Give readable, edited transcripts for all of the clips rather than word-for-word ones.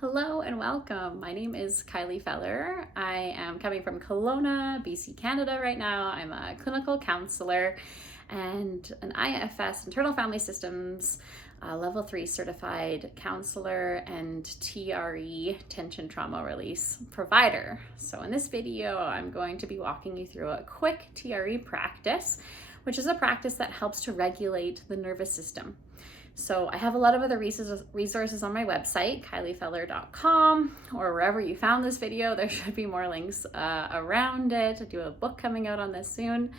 Hello and welcome. My name is Kylie Feller. I am coming from Kelowna, BC, Canada right now. I'm a clinical counselor and an IFS, Internal Family Systems, level 3 certified counselor and TRE, tension trauma release provider. So in this video, I'm going to be walking you through a quick TRE practice, which is a practice that helps to regulate the nervous system. So I have a lot of other resources on my website, kyliefeller.com, or wherever you found this video. There should be more links around it. I do have a book coming out on this soon.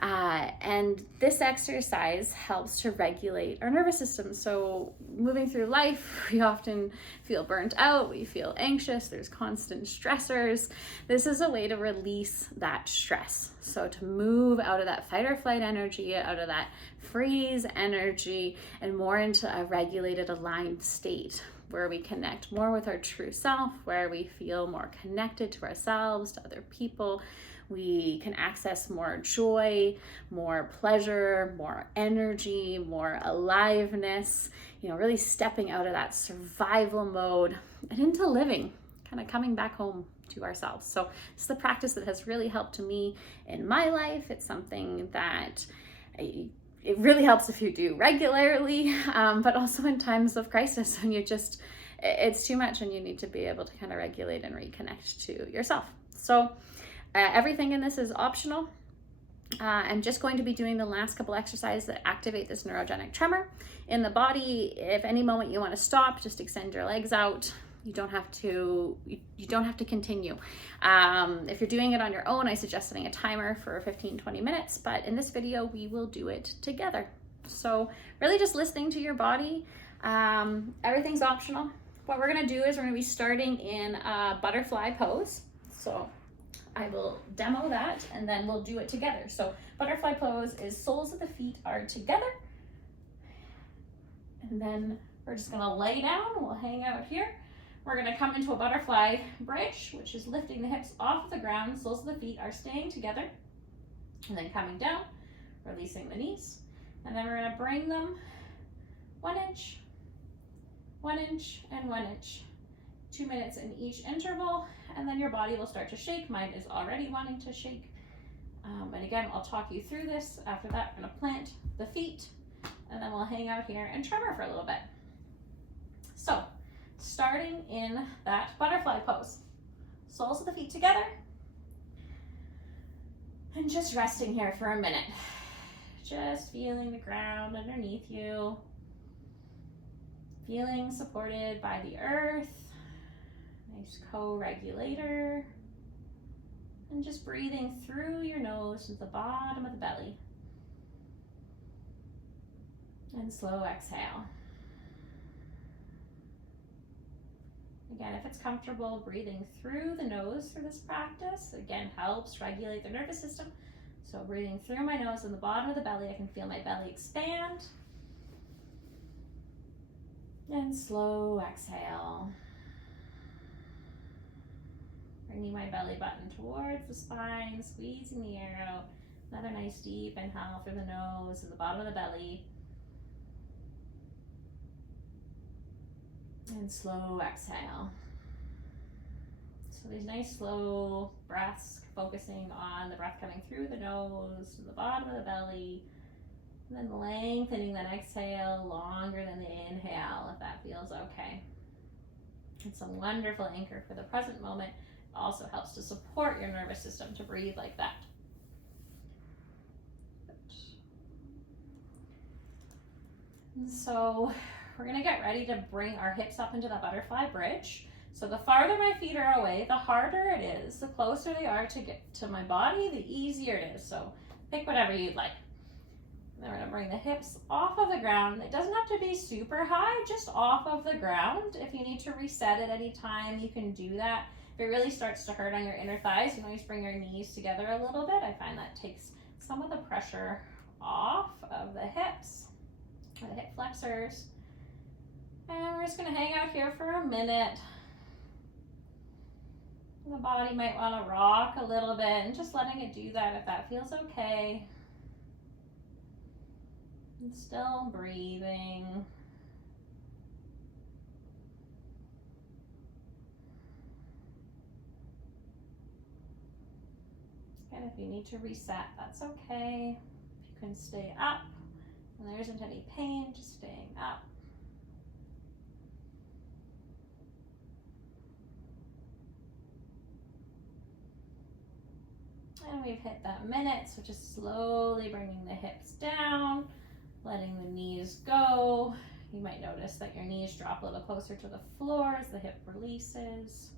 And this exercise helps to regulate our nervous system. So moving through life, we often feel burnt out, we feel anxious, there's constant stressors. This is a way to release that stress. So to move out of that fight or flight energy, out of that freeze energy, and more into a regulated, aligned state where we connect more with our true self, where we feel more connected to ourselves, to other people. We can access more joy, more pleasure, more energy, more aliveness, really stepping out of that survival mode and into living, kind of coming back home to ourselves. So it's the practice that has really helped me in my life. It's something that it really helps if you do regularly, but also in times of crisis when it's too much and you need to be able to kind of regulate and reconnect to yourself. So everything in this is optional. I'm just going to be doing the last couple exercises that activate this neurogenic tremor in the body. If any moment you want to stop, just extend your legs out. You don't have to continue. If you're doing it on your own, I suggest setting a timer for 15-20 minutes, but in this video, we will do it together. So really just listening to your body. Everything's optional. What we're gonna do is we're gonna be starting in a butterfly pose. So I will demo that and then we'll do it together. So butterfly pose is soles of the feet are together. And then we're just gonna lay down, we'll hang out here. We're gonna come into a butterfly bridge, which is lifting the hips off of the ground, soles of the feet are staying together. And then coming down, releasing the knees. And then we're gonna bring them 1 inch, 1 inch, and 1 inch. 2 minutes in each interval, and then your body will start to shake. Mine is already wanting to shake. And again, I'll talk you through this. After that, we're gonna plant the feet, and then we'll hang out here and tremor for a little bit. So, starting in that butterfly pose. Soles of the feet together. And just resting here for a minute. Just feeling the ground underneath you. Feeling supported by the earth. Nice co-regulator. And just breathing through your nose to the bottom of the belly. And slow exhale. Again, if it's comfortable, breathing through the nose for this practice, again, helps regulate the nervous system. So breathing through my nose and the bottom of the belly, I can feel my belly expand. And slow exhale. Bringing my belly button towards the spine, squeezing the air out. Another nice deep inhale through the nose and the bottom of the belly. And slow exhale. So these nice slow breaths, focusing on the breath coming through the nose to the bottom of the belly. And then lengthening that exhale longer than the inhale, if that feels okay. It's a wonderful anchor for the present moment. It also helps to support your nervous system to breathe like that. And so we're gonna get ready to bring our hips up into the butterfly bridge. So the farther my feet are away, the harder it is. The closer they are to get to my body, the easier it is. So pick whatever you'd like. And then we're gonna bring the hips off of the ground. It doesn't have to be super high, just off of the ground. If you need to reset at any time, you can do that. If it really starts to hurt on your inner thighs, you can always bring your knees together a little bit. I find that takes some of the pressure off of the hips, or the hip flexors. And we're just gonna hang out here for a minute. The body might wanna rock a little bit and just letting it do that if that feels okay. And still breathing. If you need to reset, that's okay. If you can stay up and there isn't any pain, just staying up. And we've hit that minute, so just slowly bringing the hips down, letting the knees go. You might notice that your knees drop a little closer to the floor as the hip releases.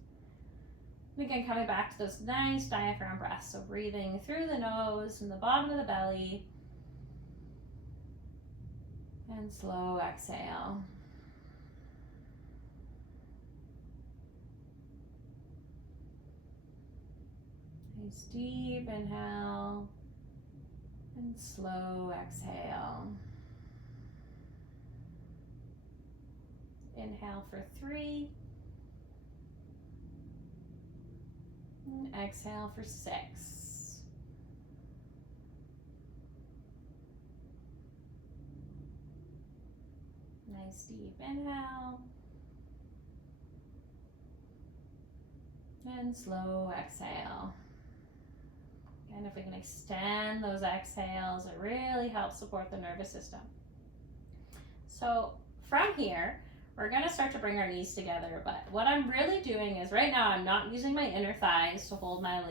And again, coming back to those nice diaphragm breaths, so breathing through the nose and the bottom of the belly. And slow exhale. Nice deep inhale and slow exhale. Inhale for 3. And exhale for 6. Nice deep inhale. And slow exhale. And if we can extend those exhales, it really helps support the nervous system. So from here, we're going to start to bring our knees together, but what I'm really doing is right now I'm not using my inner thighs to hold my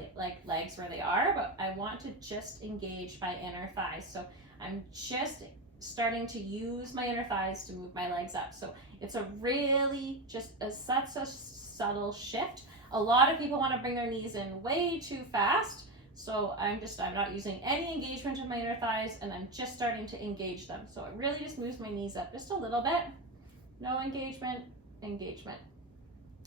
legs where they are, but I want to just engage my inner thighs. So I'm just starting to use my inner thighs to move my legs up. So it's a really such a subtle shift. A lot of people want to bring their knees in way too fast. So I'm not using any engagement of my inner thighs, and I'm just starting to engage them. So it really just moves my knees up just a little bit. No engagement, engagement.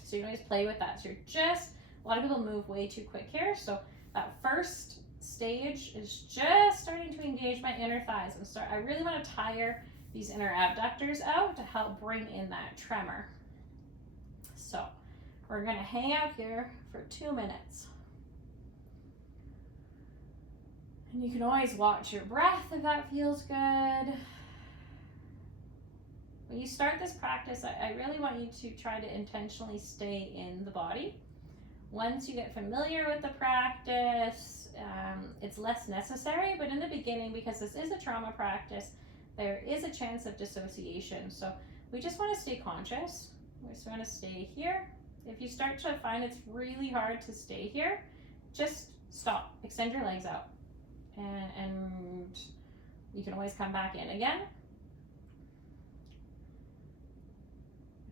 So you can always play with that. So a lot of people move way too quick here. So that first stage is just starting to engage my inner thighs. I really want to tire these inner abductors out to help bring in that tremor. So we're going to hang out here for 2 minutes. And you can always watch your breath if that feels good. When you start this practice, I really want you to try to intentionally stay in the body. Once you get familiar with the practice, it's less necessary, but in the beginning, because this is a trauma practice, there is a chance of dissociation. So we just want to stay conscious. We just want to stay here. If you start to find it's really hard to stay here, just stop, extend your legs out. And you can always come back in again.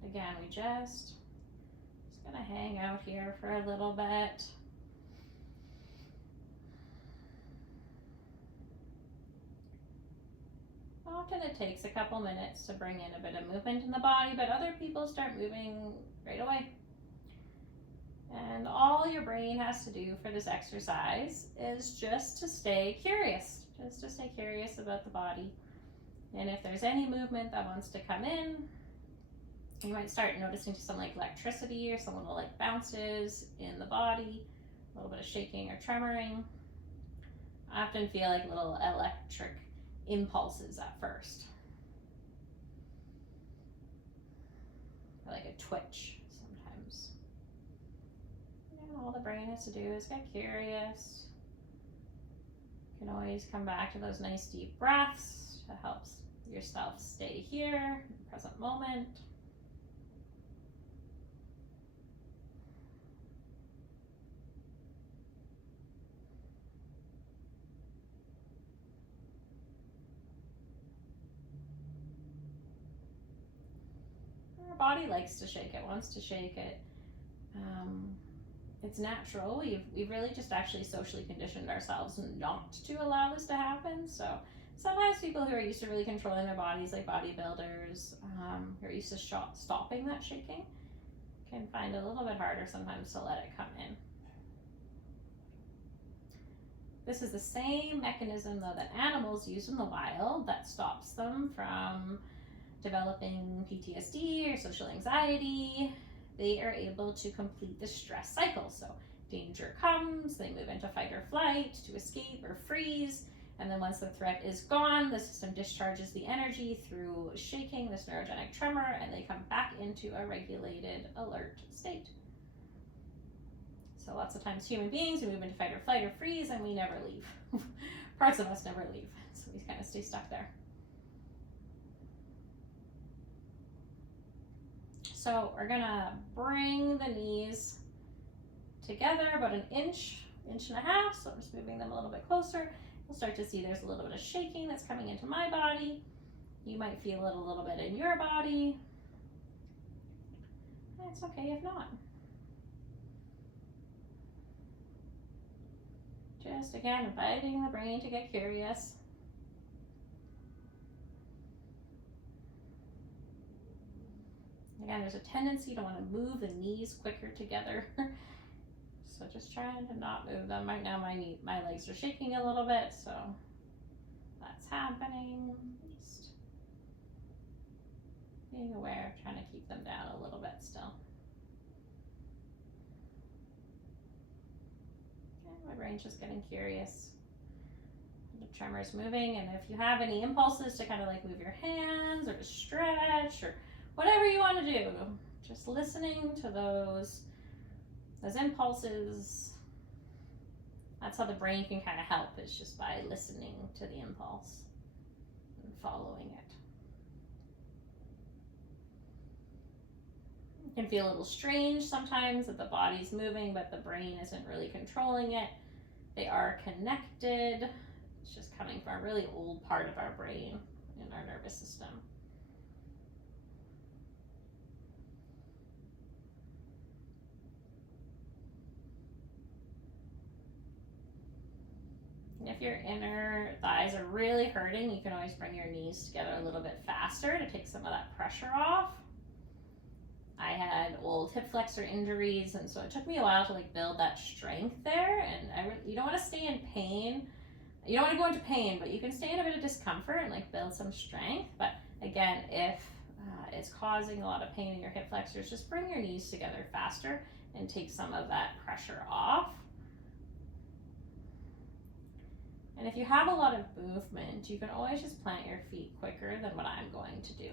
But again, we just gonna hang out here for a little bit. Often it takes a couple minutes to bring in a bit of movement in the body, but other people start moving right away. And all your brain has to do for this exercise is just to stay curious, about the body. And if there's any movement that wants to come in, you might start noticing some like electricity or some little like bounces in the body, a little bit of shaking or tremoring. I often feel like little electric impulses at first, or like a twitch sometimes. All the brain has to do is get curious. You can always come back to those nice deep breaths to help yourself stay here in the present moment. Our body likes to shake it, wants to shake it. It's natural. We've really just actually socially conditioned ourselves not to allow this to happen. So sometimes people who are used to really controlling their bodies, like bodybuilders, who are used to stopping that shaking, can find it a little bit harder sometimes to let it come in. This is the same mechanism, though, that animals use in the wild that stops them from developing PTSD or social anxiety. They are able to complete the stress cycle. So danger comes, they move into fight or flight to escape or freeze. And then once the threat is gone, the system discharges the energy through shaking, this neurogenic tremor, and they come back into a regulated alert state. So lots of times human beings, we move into fight or flight or freeze and we never leave. Parts of us never leave. So we kind of stay stuck there. So we're gonna bring the knees together about an inch, inch and a half. So I'm just moving them a little bit closer. You'll start to see there's a little bit of shaking that's coming into my body. You might feel it a little bit in your body. It's okay if not. Just again, inviting the brain to get curious. Again, there's a tendency to want to move the knees quicker together. So just trying to not move them. Right now my legs are shaking a little bit, so that's happening. Just being aware of trying to keep them down a little bit still. And my brain's just getting curious. The tremors moving, and if you have any impulses to kind of like move your hands or to stretch or whatever you want to do, just listening to those impulses. That's how the brain can kind of help, is just by listening to the impulse and following it. It can feel a little strange sometimes that the body's moving, but the brain isn't really controlling it. They are connected. It's just coming from a really old part of our brain in our nervous system. And if your inner thighs are really hurting, you can always bring your knees together a little bit faster to take some of that pressure off. I had old hip flexor injuries, and so it took me a while to like build that strength there. And you don't want to stay in pain. You don't want to go into pain, but you can stay in a bit of discomfort and like build some strength. But again, if it's causing a lot of pain in your hip flexors, just bring your knees together faster and take some of that pressure off. And if you have a lot of movement, you can always just plant your feet quicker than what I'm going to do.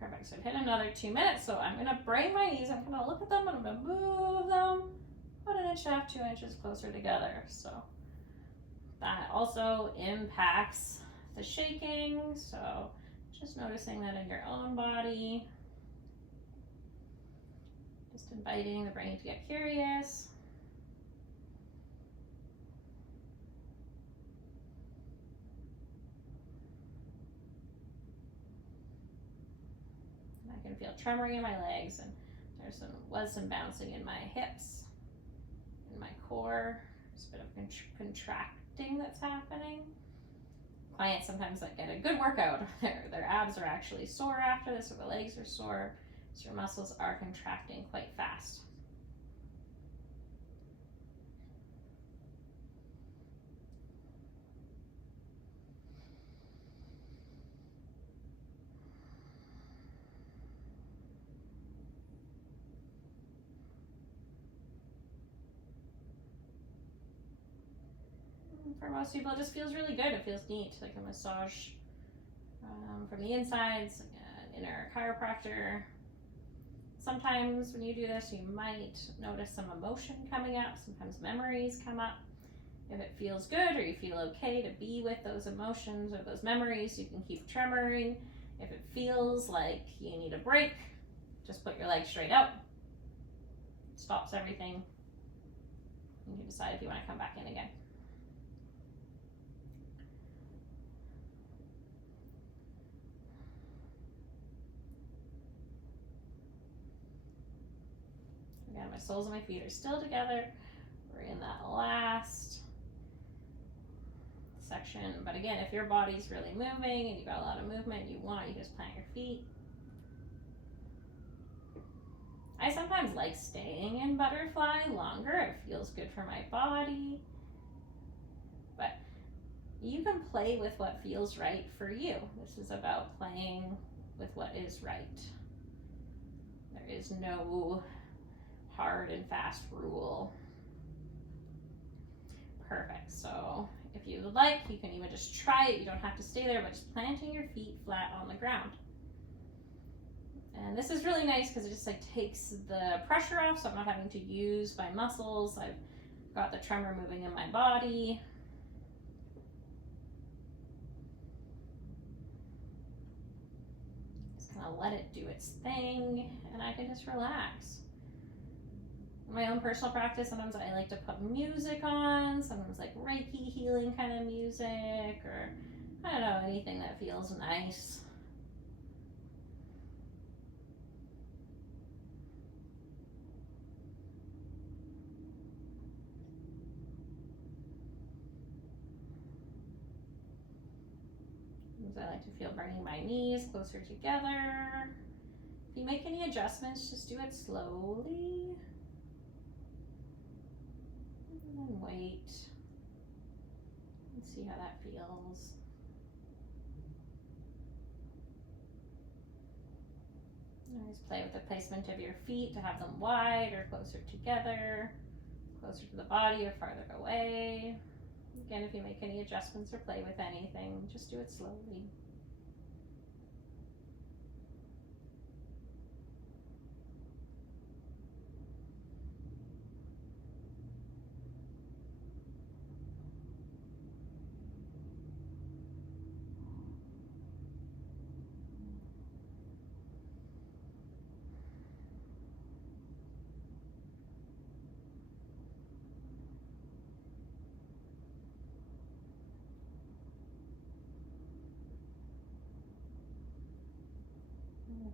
Perfect, so I've hit another 2 minutes, so I'm gonna bring my knees, I'm gonna look at them, and I'm gonna move them about 1.5 inches, 2 inches closer together. So that also impacts the shaking, so just noticing that in your own body. Just inviting the brain to get curious. And I can feel tremoring in my legs, and there was some bouncing in my hips, in my core. There's a bit of contracting that's happening. Clients sometimes that get a good workout, their abs are actually sore after this, or the legs are sore, so your muscles are contracting quite fast. For most people, it just feels really good. It feels neat, like a massage from the insides, an inner chiropractor. Sometimes when you do this, you might notice some emotion coming up. Sometimes memories come up. If it feels good or you feel okay to be with those emotions or those memories, you can keep tremoring. If it feels like you need a break, just put your legs straight out. It stops everything. You can decide if you want to come back in again. Again, my soles of my feet are still together. We're in that last section. But again, if your body's really moving and you've got a lot of movement you just plant your feet. I sometimes like staying in butterfly longer. It feels good for my body. But you can play with what feels right for you. This is about playing with what is right. There is no hard and fast rule. Perfect. So if you would like, you can even just try it. You don't have to stay there, but just planting your feet flat on the ground. And this is really nice because it just like takes the pressure off, so I'm not having to use my muscles. I've got the tremor moving in my body. Just kind of let it do its thing, and I can just relax. In my own personal practice, sometimes I like to put music on, sometimes like Reiki healing kind of music, or I don't know, anything that feels nice. I like to feel bringing my knees closer together. If you make any adjustments, just do it slowly. And then wait and see how that feels. Always play with the placement of your feet to have them wide or closer together, closer to the body or farther away. Again, if you make any adjustments or play with anything, just do it slowly.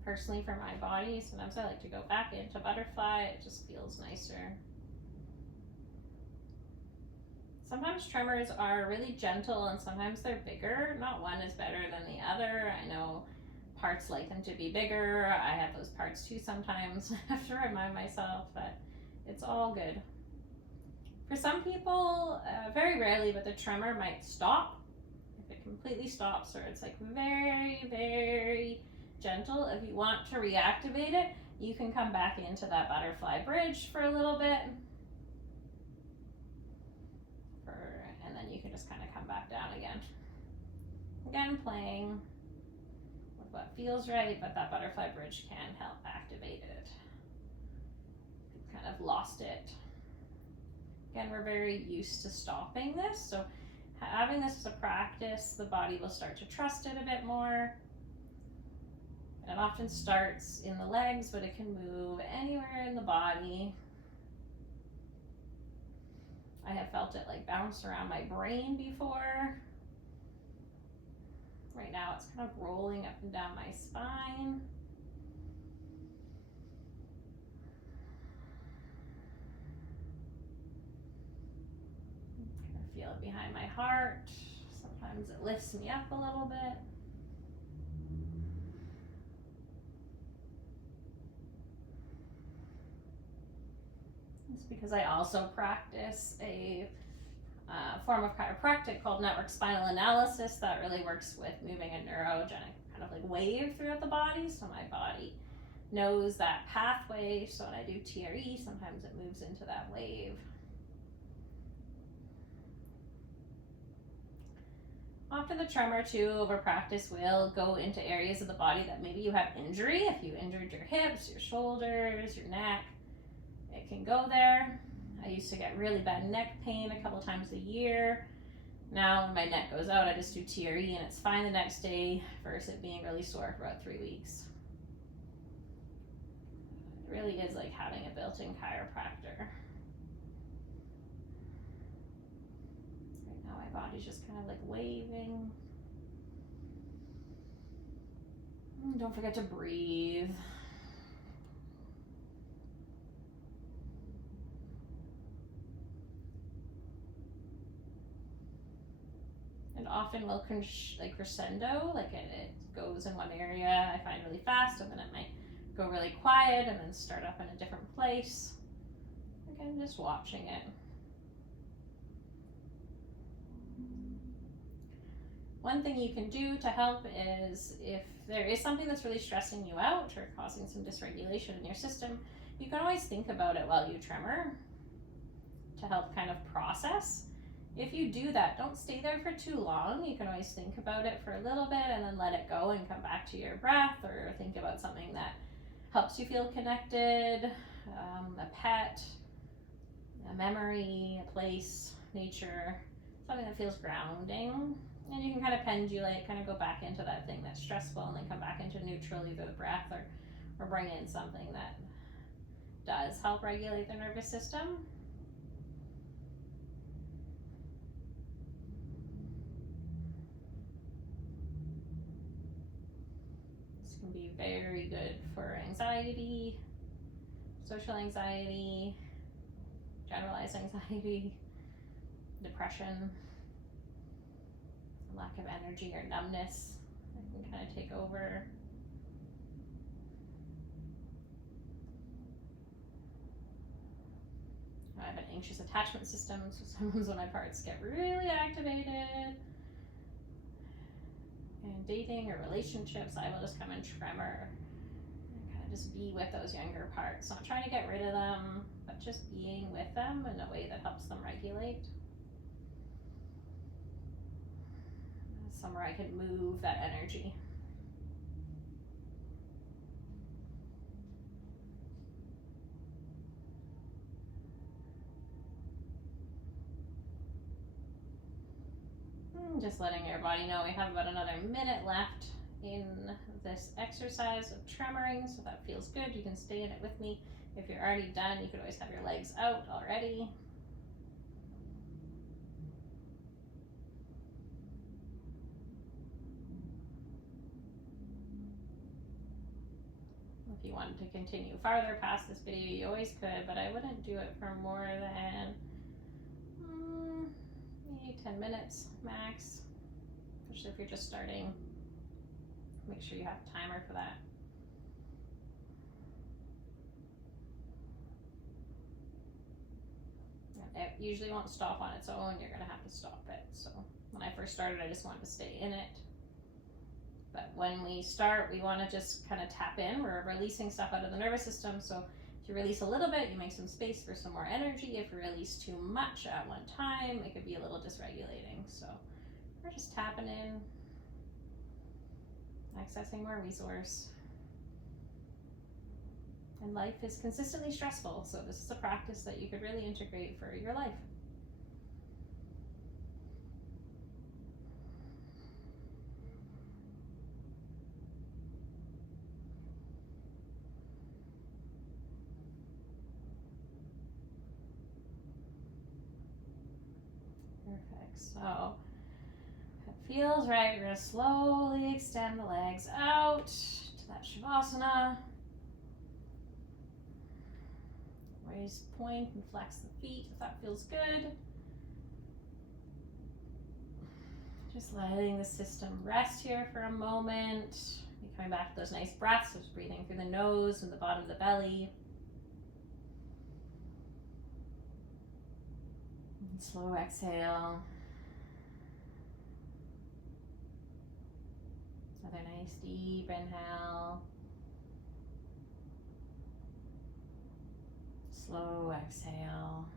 Personally, for my body, sometimes I like to go back into butterfly. It just feels nicer. Sometimes tremors are really gentle and sometimes they're bigger. Not one is better than the other. I know parts like them to be bigger. I have those parts too sometimes. I have to remind myself that it's all good. For some people, very rarely, but the tremor might stop. If it completely stops, or it's like very, very gentle, if you want to reactivate it, you can come back into that butterfly bridge for a little bit. And then you can just kind of come back down again. Again, playing with what feels right, but that butterfly bridge can help activate it. You've kind of lost it. Again, we're very used to stopping this, so having this as a practice, the body will start to trust it a bit more. It often starts in the legs, but it can move anywhere in the body. I have felt it like bounce around my brain before. Right now it's kind of rolling up and down my spine. I feel it behind my heart. Sometimes it lifts me up a little bit. It's because I also practice a form of chiropractic called network spinal analysis that really works with moving a neurogenic kind of like wave throughout the body. So my body knows that pathway. So when I do TRE, sometimes it moves into that wave. After the tremor too, over practice will go into areas of the body that maybe you have injury. If you injured your hips, your shoulders, your neck, it can go there. I used to get really bad neck pain a couple times a year. Now when my neck goes out, I just do TRE and it's fine the next day versus it being really sore for about 3 weeks. It really is like having a built-in chiropractor. Right now my body's just kind of like waving. Don't forget to breathe. It often will crescendo, like it goes in one area I find really fast, and then it might go really quiet and then start up in a different place. Again, just watching it. One thing you can do to help is if there is something that's really stressing you out or causing some dysregulation in your system, you can always think about it while you tremor to help kind of process. If you do that, don't stay there for too long. You can always think about it for a little bit and then let it go and come back to your breath, or think about something that helps you feel connected, a pet, a memory, a place, nature, something that feels grounding. And you can kind of pendulate, kind of go back into that thing that's stressful and then come back into neutral, either the breath or bring in something that does help regulate the nervous system. This can be very good for anxiety, social anxiety, generalized anxiety, depression, lack of energy or numbness that can kind of take over. I have an anxious attachment system, so sometimes when my parts get really activated in dating or relationships, I will just come and tremor and kind of just be with those younger parts, not trying to get rid of them, but just being with them in a way that helps them regulate. Somewhere I can move that energy. Just letting your body know we have about another minute left in this exercise of tremoring, so if that feels good, you can stay in it with me. If you're already done, you could always have your legs out already. If you wanted to continue farther past this video, you always could, but I wouldn't do it for more than maybe 10 minutes max, especially if you're just starting. Make sure you have a timer for that. It usually won't stop on its own. You're gonna have to stop it. So when I first started, I just wanted to stay in it. But when we start, we want to just kind of tap in. We're releasing stuff out of the nervous system. So if you release a little bit, you make some space for some more energy. If you release too much at one time, it could be a little dysregulating. So we're just tapping in, accessing more resource. And life is consistently stressful, so this is a practice that you could really integrate for your life. Perfect. So if it feels right, we're going to slowly extend the legs out to that Shavasana. Raise, point, and flex the feet if that feels good. Just letting the system rest here for a moment. Be coming back to those nice breaths, just breathing through the nose and the bottom of the belly. And slow exhale. Another nice deep inhale. Slow exhale.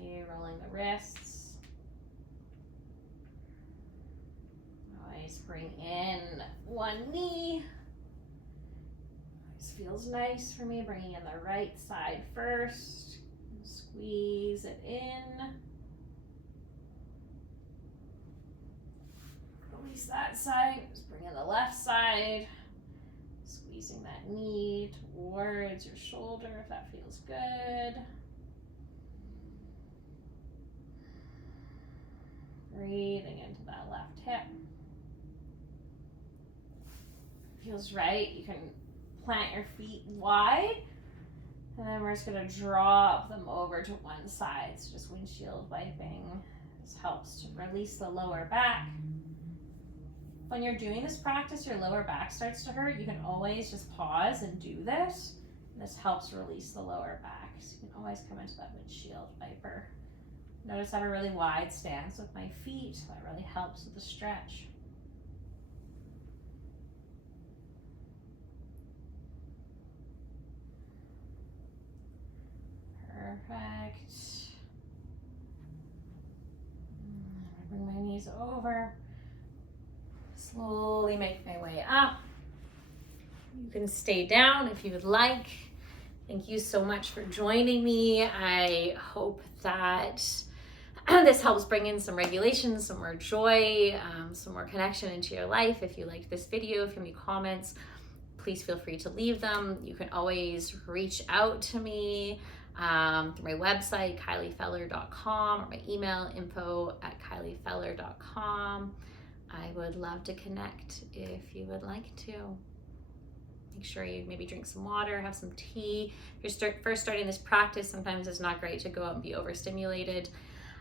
You're rolling the wrists. Always bring in one knee. Always feels nice for me, bringing in the right side first. Squeeze it in. Release that side. Just bring in the left side. Squeezing that knee towards your shoulder if that feels good. Breathing into that left hip. Feels right. You can plant your feet wide, and then we're just going to drop them over to one side. So just windshield wiping. This helps to release the lower back. When you're doing this practice, your lower back starts to hurt, you can always just pause and do this. This helps release the lower back. So you can always come into that windshield wiper. Notice I have a really wide stance with my feet. That really helps with the stretch. Perfect. Bring my knees over. Slowly make my way up. You can stay down if you would like. Thank you so much for joining me. I hope that this helps bring in some regulation, some more joy, some more connection into your life. If you liked this video, if you have any comments, please feel free to leave them. You can always reach out to me through my website, kyliefeller.com, or my email, info@kyliefeller.com. I would love to connect if you would like to. Make sure you maybe drink some water, have some tea. If you're first starting this practice, sometimes it's not great to go out and be overstimulated.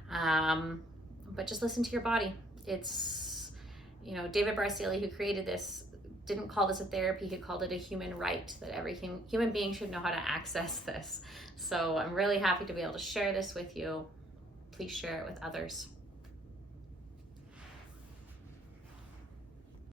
But just listen to your body. It's, David Barceli, who created this, didn't call this a therapy. He called it a human right, that every human being should know how to access this. So I'm really happy to be able to share this with you. Please share it with others.